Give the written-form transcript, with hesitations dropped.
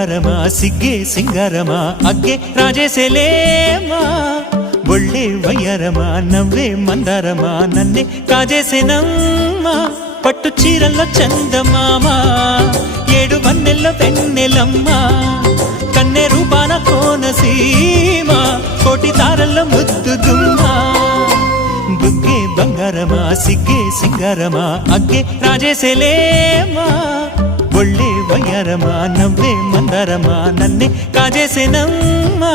బంగారమా సిగ్గే సింగారమా అగ్గే రాజేసేలేమా ఒళ్ళే వయ్యారమా నవ్వే మందారమా నన్నే కాజేసేనమ్మా పట్టు చీరల్లో చందమామా ఏడు వన్నెల్లో వెన్నెలమ్మా కన్నె రూపాన కోనసీమ కోటి తారల్లో ముద్దుదుమ్మా బుగ్గే బంగారమా సిగ్గే సింగారమా అగ్గే రాజేసేలేమా ఒళ్ళే వయ్యారమా నవ్వే మందారమా నన్నే కాజేసేనమ్మా